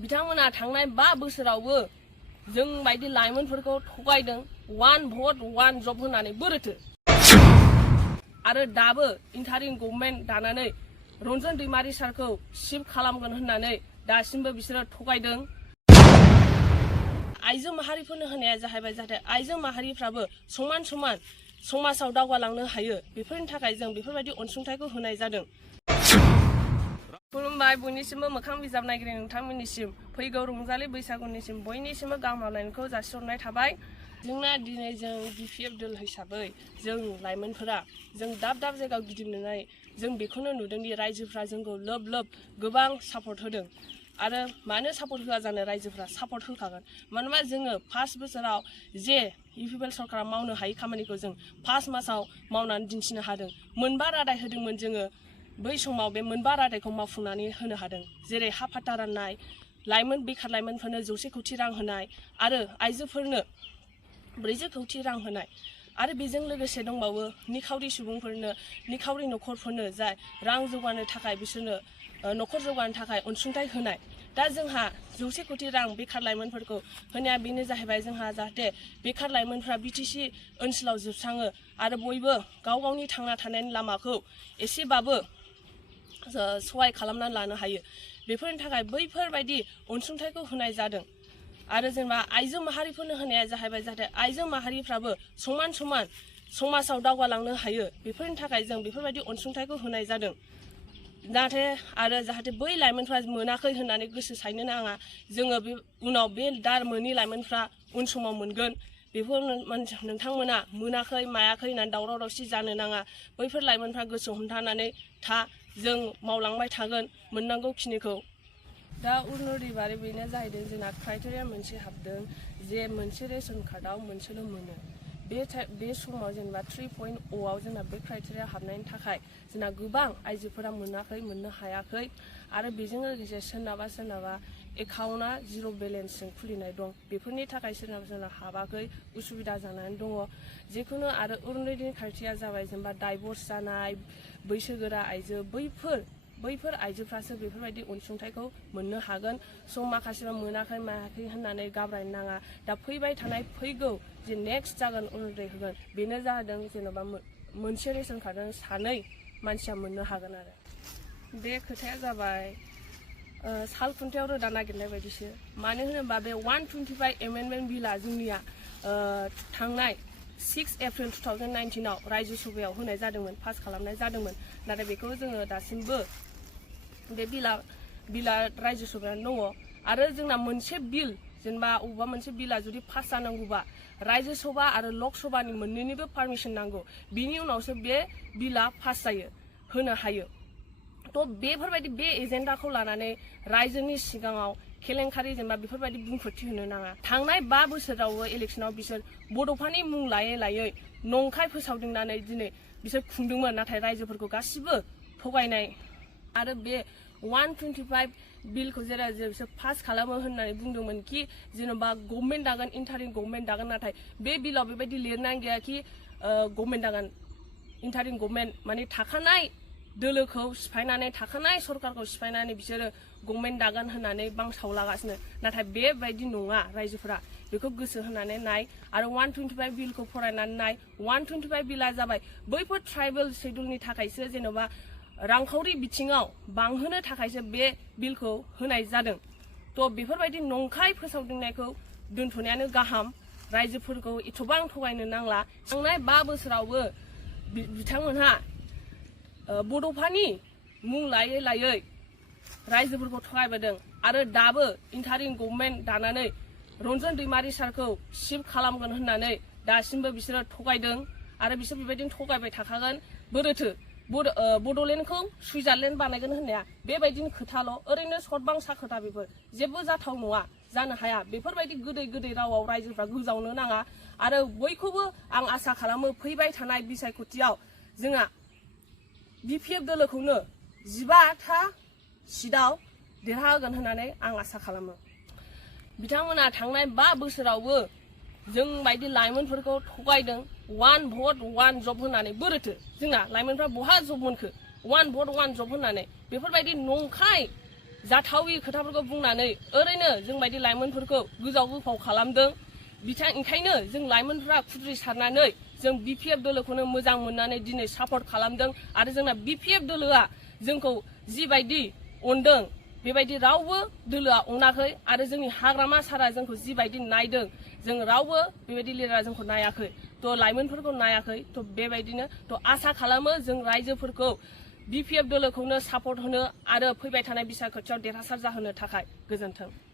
बिथांमोना थांनाय 5 बोसोरावबो जों बायदि लाइमोनफोरखौ थगायदों 1 भट 1 जब होनानै बोरैथो आरो दाबो इन्टारिम गभर्नमेन्ट दानानै रन्जन दैमारि सारखौ सिफ खालामगोन होननानै दासिमबो बिसोरो थगायदों। आइजो माहारिफोरनो होनाया जाहैबाय जाहाथे आइजो माहारिफ्राबो समान समान समाजाव दावगालांनो हायो बेफोरनि थाखाय जों बेफोरबायदि अनसुंथाइखौ होनाय जादों। खुलुमबाय बयनिसिमबो मोखां बिजाब नायगिरि नोंथांमोननिसिम फैगौ रंजालि बैसागुनिसिम बयनिसिमबो गाहाम हामलायनायखौ जासिहरनाय थाबाय। जोंना दिनै जों बिपिएफ दल हिसाबै जों लाइमोनफोरा जों दाब दाब जायगायाव गिदिंनानै जों बेखौनो नुदोंदि रायजोफ्रा जोंखौ लोब लोब गोबां सापर्ट होदों आरो मानो सापर्ट होआ जानो रायजोफ्रा सापर्ट होखागोन मानोना जोङो 5 बोसोराव जे इउपिपिएल सरकारा मावनो हायै खामानिखौ जों 5 मासाव मावनानै दिन्थिनो हादों। 4 रादाय होदोंमोन जोङो बै समाव बे 4 रादायखौ मावफुंनानै होनो हादों जेरै हा फाट्टा राननाय लाइमोन बेखार लाइमोनफोरनो 100 कौटि रां होनाय आरो आइजोफोरनो 400 कौटि रां होनाय आरो बेजों लोगोसे दंबावो निखावरि सुबुंफोरनो निखावरि नखरफोरनो जाय रां जौगानो थाखाय बिसोरनो नखर जौगानो थाखाय अनसुंथाइ होनाय। दा जोंहा 100 कौटि रां बेखार लाइमोनफोरखौ होनाया बेनो जाहैबाय जोंहा जाहाथे बेखार लाइमोनफ्रा बिटिसि ओनसोलाव जोबस्राङो आरो बयबो गाव गावनि थांना थानायनि लामाखौ एसेबाबो सहाय खालामनानै लानो हायो बेफोरनि थाखाय बैफोरबायदि अनसुंथाइखौ होनाय जादों। आरो जेनेबा आइजो माहारिफोरनो होनाया जाहैबाय जाहाथे आइजो माहारिफ्राबो समान समान समाजाव दावगालांनो हायो बेफोरनि थाखाय जों बेफोरबायदि अनसुंथाइखौ होनाय जादों। जाहाथे बै लाइमोनफ्रा मोनाखै होननानै गोसो सायनो नाङा जोङो बे उनाव बे दार मोनि लाइमोनफ्रा उन समाव मोनगोन बेफोर नोंथांमोना मोनाखै मायाखै होननानै दावराव दावसि जानो नाङा बैफोर लाइमोनफ्रा गोसो हमथानानै था जों मावलांबाय थागोन मोननांगौ खिनिखौ। दा उर्नदि बारै बेनो जाहैदों जोंना क्राइटेरिया मोनसे हाबदों जे मोनसे रेशन कार्डआव मोनसेल' मोनो बे समाव जेनेबा 3.0 आव जोंना बे क्राइटेरिया हाबनायनि थाखाय जोंना गोबां आइजोफोरा मोननो हायाखै आरो बेजों लोगोसे सोरनाबा एकाउन्टआ 0 बेलेन्सजों खुलिनाय दं बेफोरनि थाखाय सोरनाबा हाबाखै उसुबिदा जानानै दङ। जिखुनु आरो उर्नदिनि क्राइटेरिया जाबाय जेनेबा डाइभर्स जानाय बैसोगोरा आइजो बैफोर आइजोफ्रासो बेफोरबायदि अनसुंथाइखौ मोननो हागोन। माखासेबा मोनाखै मायाखै होननानै गाब्रायनो नाङा। दा फैबाय थानाय फैगौ जे नेक्स्ट जागोन अरुनदय होगोन बेनो जादों जेनेबा मोनसे रेशन कार्डजों 2 मानसिया मोननो हागोन आरो बे खोथाया जाबाय साल खुन्थायाव रोदा नागिरनाय बायदिसो। मानो होनोबा बे 125 एमेन्डमेन्ट बिलआ जोंनिया थांनाय 6 एप्रिल 2019 आव रायजो सभायाव होनाय जादोंमोन पास खालामनाय जादोंमोन नाथाय बेखौ जोङो दासिमबो बे बिला रायजो सभायावनो दङ आरो जोंना मोनसे बिल जेनेबा अबेबा मोनसे बिला जुदि पास जानांगौबा रायजो सभा आरो लक सभानि मोननैनिबो पारमिसन नांगौ बिनि उनावसो बे बिला पास जायो होनो हायो। थ' बेफोरबायदि बे एजेन्डाखौ लानानै रायजोनि सिगाङाव केलेंकारि जेनेबा बेफोरबायदि बुंफोरथि होनो नाङा। थांनाय 5 बोसोरावबो इलेक्सनाव बिसोर बड'फानि मुं लायै लायै नंखाय फोसावदिंनानै दिनै बिसोर खुंदोंमोन नाथाय रायजोफोरखौ गासिबो थगायनाय आरो बे 125 बिलखौ जेराव बिसोर पास खालामो होननानै बुंदोंमोन कि जेन'बा गभर्नमेन्ट दागोन इन्टारिम गभर्नमेन्ट दागोन नाथाय बे बिलाव बेबायदि लिरनाय गैया कि गभर्नमेन्ट दागोन इन्टारिम गभर्नमेन्ट माने थाखानाय दोलोखौ सिफायनानै थाखानाय सरकारखौ सिफायनानै बिसोरो गभर्नमेन्ट दागोन होननानै बांसावलागासिनो नाथाय बेबायदि नङा। रायजोफोरा बेखौ गोसो होनानै नाय आरो 125 बिलखौ फरायनानै नाय। 125 बिला जाबाय बैफोर ट्राइबेल शेड्युलनि थाखायसो जेन'बा रांखावरि बिथिङाव बांहोनो थाखायसो बे बिलखौ होनाय जादों। थ' बेफोरबायदि नंखाय फोसावदिंनायखौ दोनथ'नायानो गाहाम। रायजोफोरखौ एथबां थगायनो नांला। थांनाय 5 बोसोरावबो बिथांमोनहा बड'फानि मुं लायै लायै रायजोफोरखौ थगायबोदों आरो दाबो इन्टारिम गभर्नमेन्ट दानानै रन्जन दैमारि सारखौ सिफ खालामगोन होननानै दासिमबो बिसोरो थगायदों आरो बिसोर बेबायदिनो थगायबाय थाखागोन। बोरैथो बड'लेण्डखौ सुइजारलेण्ड बानायगोन होननाया बेबायदिनो खोथाल' ओरैनो सतबांसा खोथा बेफोर जेबो जाथाव नङा जानो हाया। बेफोरबायदि गोदै रावाव रायजोफ्रा गोजावनो नाङा आरो बयखौबो आं आसा खालामो फैबाय थानाय बिसायख'थियाव जोंहा बिपिएफ दोलोखौनो 15था सिटआव देरहागोन होननानै आं आसा खालामो। बिथांमोना थांनाय 5 बोसोरावबो जों बायदि लाइमोनफोरखौ थगायदों 1 भट 1 जब होननानै बोरैथो जोंना लाइमोनफ्रा बहा जब मोनखो 1 भट 1 जब होननानै बेफोरबायदि नंखाय जाथावि खोथाफोरखौ बुंनानै ओरैनो जोंबायदि लाइमोनफोरखौ गोजाव बोफाव खालामदों। ओंखायनो जों लाइमोनफ्रा खुद्रिसारनानै जों BPF दोलोखौनो मोजां मोननानै दिनै सापर्ट खालामदों आरो जोंना BPF दोलोआ जोंखौ जिबायदि अनदों बेबायदि रावबो दोलोआ अनाखै आरो जोंनि हाग्रामा सारा जोंखौ जिबायदि नायदों जों रावबो बेबायदि लिडारा जोंखौ नायाखै थ' लाइमोनफोरखौ नायाखै थ' बेबायदिनो थ' आसा खालामो जों रायजोफोरखौ BPF दोलोखौनो सापर्ट होनो आरो फैबाय थानाय बिसायख'थियाव देरहासार जाहोनो थाखाय गोजोन्थों।